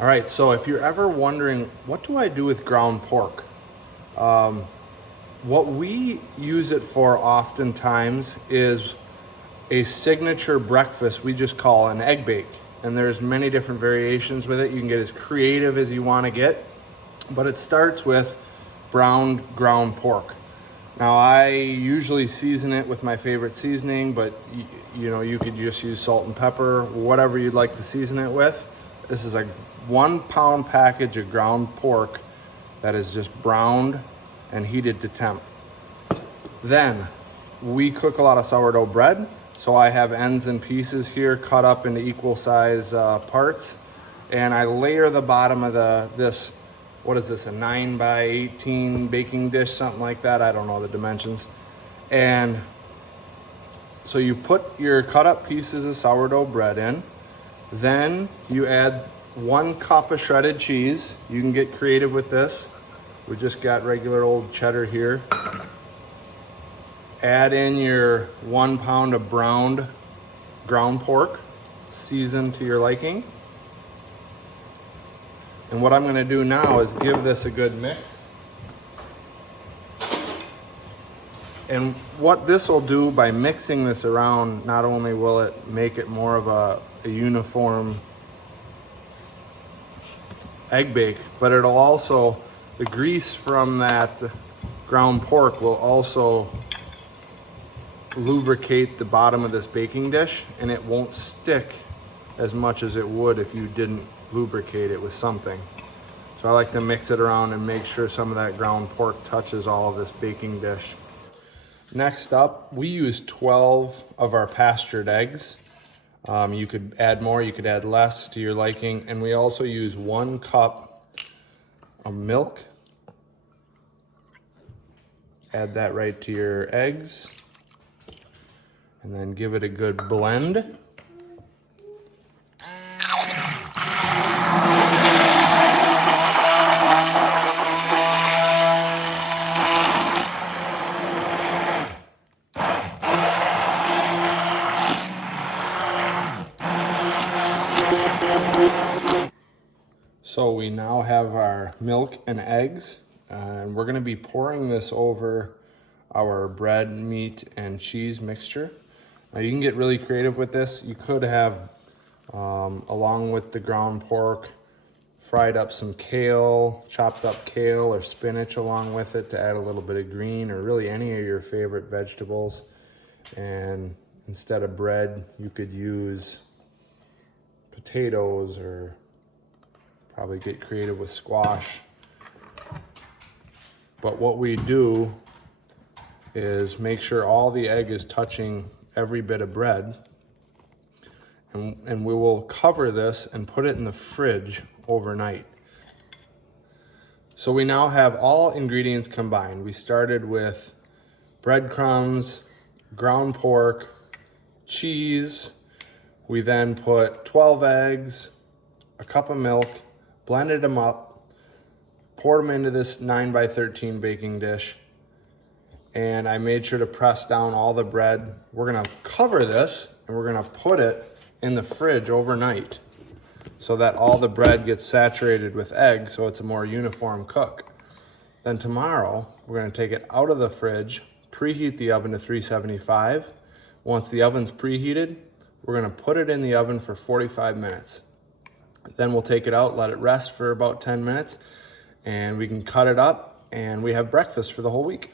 All right, so if you're ever wondering, what do I do with ground pork? What we use it for oftentimes is a signature breakfast we just call an egg bake. And there's many different variations with it. You can get as creative as you want to get, but it starts with browned ground pork. Now I usually season it with my favorite seasoning, but you could just use salt and pepper, whatever you'd like to season it with. This is a 1 pound package of ground pork that is just browned and heated to temp. Then we cook a lot of sourdough bread. So I have ends and pieces here cut up into equal size parts. And I layer the bottom of this, what is this, a 9 by 18 baking dish, something like that. I don't know the dimensions. And so you put your cut up pieces of sourdough bread in. Then you add 1 cup of shredded cheese. You can get creative with this. We just got regular old cheddar here. Add in your 1 pound of browned ground pork, seasoned to your liking. And what I'm gonna do now is give this a good mix. And what this will do by mixing this around, not only will it make it more of a uniform egg bake, but it'll also, the grease from that ground pork will also lubricate the bottom of this baking dish, and it won't stick as much as it would if you didn't lubricate it with something. So I like to mix it around and make sure some of that ground pork touches all of this baking dish. Next up, we use 12 of our pastured eggs. You could add more, you could add less to your liking. And we also use 1 cup of milk. Add that right to your eggs. And then give it a good blend. So we now have our milk and eggs, and we're gonna be pouring this over our bread, meat, and cheese mixture. Now you can get really creative with this. You could have, along with the ground pork, fried up some kale, chopped up kale or spinach along with it to add a little bit of green, or really any of your favorite vegetables. And instead of bread, you could use potatoes, or probably get creative with squash. But what we do is make sure all the egg is touching every bit of bread, and we will cover this and put it in the fridge overnight. So we now have all ingredients combined. We started with breadcrumbs, ground pork, cheese. We then put 12 eggs, a cup of milk, blended them up, poured them into this 9 by 13 baking dish, and I made sure to press down all the bread. We're gonna cover this and we're gonna put it in the fridge overnight so that all the bread gets saturated with egg, so it's a more uniform cook. Then tomorrow, we're gonna take it out of the fridge, preheat the oven to 375. Once the oven's preheated, we're gonna put it in the oven for 45 minutes. Then we'll take it out, let it rest for about 10 minutes, and we can cut it up, and we have breakfast for the whole week.